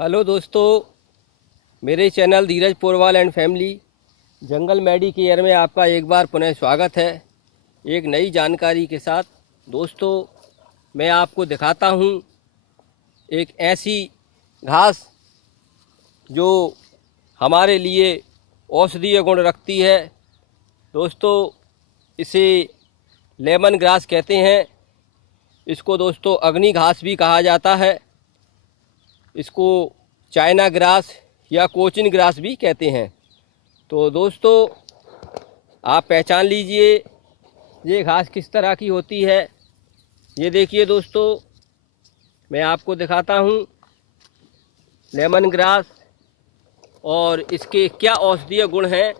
Hello दोस्तों, मेरे channel Dheeraj Porwal and family jungle Medicare में आपका एक बार पुनः स्वागत है। एक नई जानकारी के साथ दोस्तों मैं आपको दिखाता हूँ एक ऐसी घास जो हमारे लिए औषधीय गुण रखती है। दोस्तों इसे लेमन ग्रास कहते हैं। इसको दोस्तों अग्नि घास भी कहा जाता है। इसको चाइना ग्रास या कोचिन ग्रास भी कहते हैं। तो दोस्तों आप पहचान लीजिए ये घास किस तरह की होती है। ये देखिए दोस्तों, मैं आपको दिखाता हूँ लेमन ग्रास और इसके क्या औषधीय गुण हैं,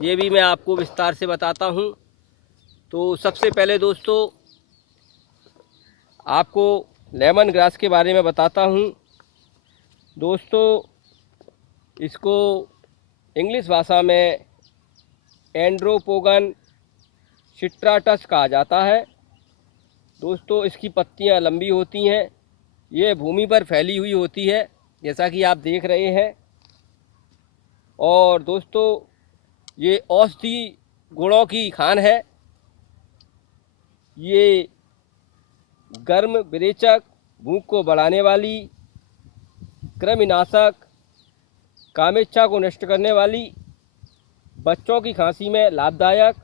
ये भी मैं आपको विस्तार से बताता हूँ। तो सबसे पहले दोस्तों आपको लेमन ग्रास के बारे में बताता हूँ। दोस्तों इसको इंग्लिश भाषा में एंड्रोपोगन सिट्राटस कहा जाता है। दोस्तों इसकी पत्तियां लंबी होती हैं, ये भूमि पर फैली हुई होती है जैसा कि आप देख रहे हैं। और दोस्तों ये औषधि गुणों की खान है। ये गर्म विरेचक, भूख को बढ़ाने वाली, कृमिनाशक, कामेच्छा को नष्ट करने वाली, बच्चों की खांसी में लाभदायक,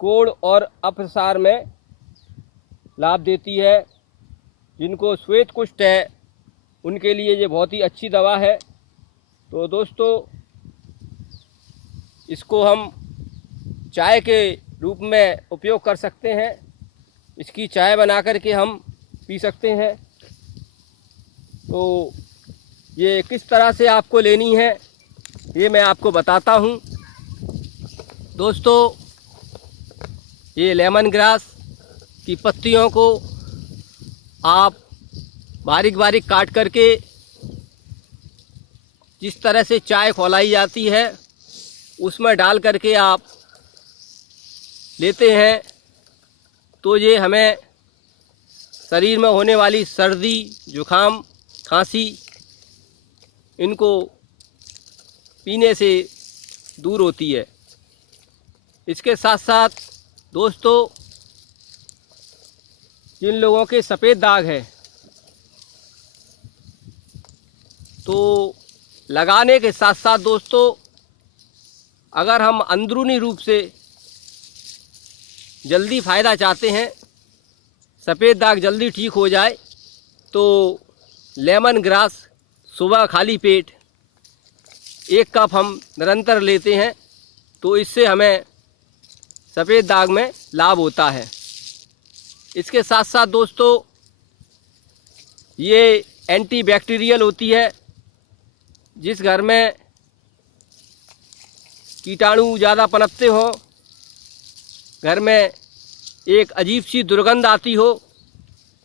कोढ़ और अपसार में लाभ देती है। जिनको श्वेत कुष्ठ है उनके लिए ये बहुत ही अच्छी दवा है। तो दोस्तों इसको हम चाय के रूप में उपयोग कर सकते हैं। इसकी चाय बना कर के हम पी सकते हैं। तो ये किस तरह से आपको लेनी है ये मैं आपको बताता हूँ। दोस्तों ये लेमन ग्रास की पत्तियों को आप बारीक बारीक काट करके जिस तरह से चाय खौलाई जाती है उसमें डाल करके आप लेते हैं तो ये हमें शरीर में होने वाली सर्दी, जुखाम, खांसी इनको पीने से दूर होती है। इसके साथ साथ दोस्तों जिन लोगों के सफ़ेद दाग है तो लगाने के साथ साथ दोस्तों अगर हम अंदरूनी रूप से जल्दी फ़ायदा चाहते हैं, सफ़ेद दाग जल्दी ठीक हो जाए, तो लेमन ग्रास सुबह खाली पेट 1 कप हम निरंतर लेते हैं तो इससे हमें सफ़ेद दाग में लाभ होता है। इसके साथ साथ दोस्तों ये एंटीबैक्टीरियल होती है। जिस घर में कीटाणु ज़्यादा पनपते हो, घर में एक अजीब सी दुर्गंध आती हो,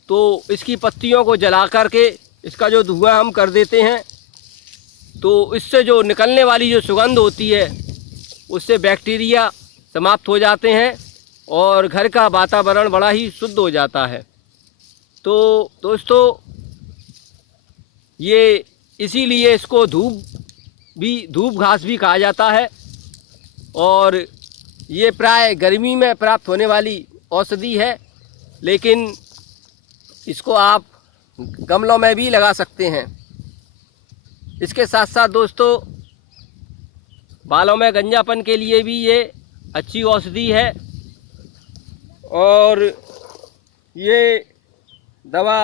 तो इसकी पत्तियों को जला करके इसका जो धुआं हम कर देते हैं तो इससे जो निकलने वाली जो सुगंध होती है उससे बैक्टीरिया समाप्त हो जाते हैं और घर का वातावरण बड़ा ही शुद्ध हो जाता है। तो दोस्तों ये इसीलिए इसको धूप घास भी कहा जाता है और ये प्राय गर्मी में प्राप्त होने वाली औषधि है, लेकिन इसको आप गमलों में भी लगा सकते हैं। इसके साथ साथ दोस्तों बालों में गंजापन के लिए भी ये अच्छी औषधि है और ये दवा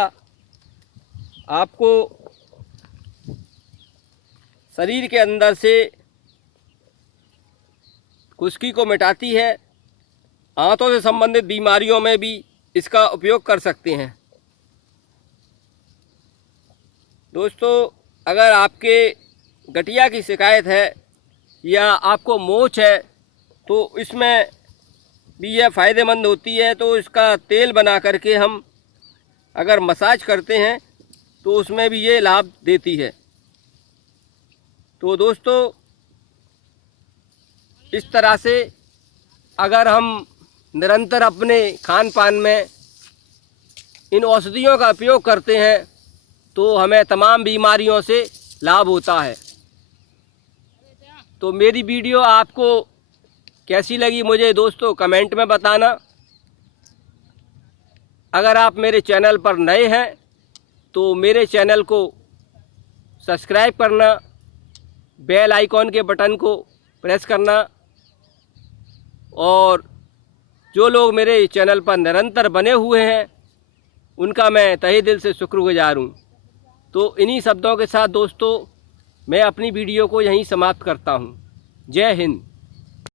आपको शरीर के अंदर से खुश्की को मिटाती है। आंतों से संबंधित बीमारियों में भी इसका उपयोग कर सकते हैं। दोस्तों अगर आपके गठिया की शिकायत है या आपको मोच है तो इसमें भी यह फ़ायदेमंद होती है। तो इसका तेल बना करके हम अगर मसाज करते हैं तो उसमें भी ये लाभ देती है। तो दोस्तों इस तरह से अगर हम निरंतर अपने खान पान में इन औषधियों का उपयोग करते हैं तो हमें तमाम बीमारियों से लाभ होता है। तो मेरी वीडियो आपको कैसी लगी मुझे दोस्तों कमेंट में बताना। अगर आप मेरे चैनल पर नए हैं तो मेरे चैनल को सब्सक्राइब करना, बेल आइकॉन के बटन को प्रेस करना, और जो लोग मेरे चैनल पर निरंतर बने हुए हैं उनका मैं तहे दिल से शुक्रगुजार हूँ। तो इन्हीं शब्दों के साथ दोस्तों मैं अपनी वीडियो को यहीं समाप्त करता हूँ। जय हिंद।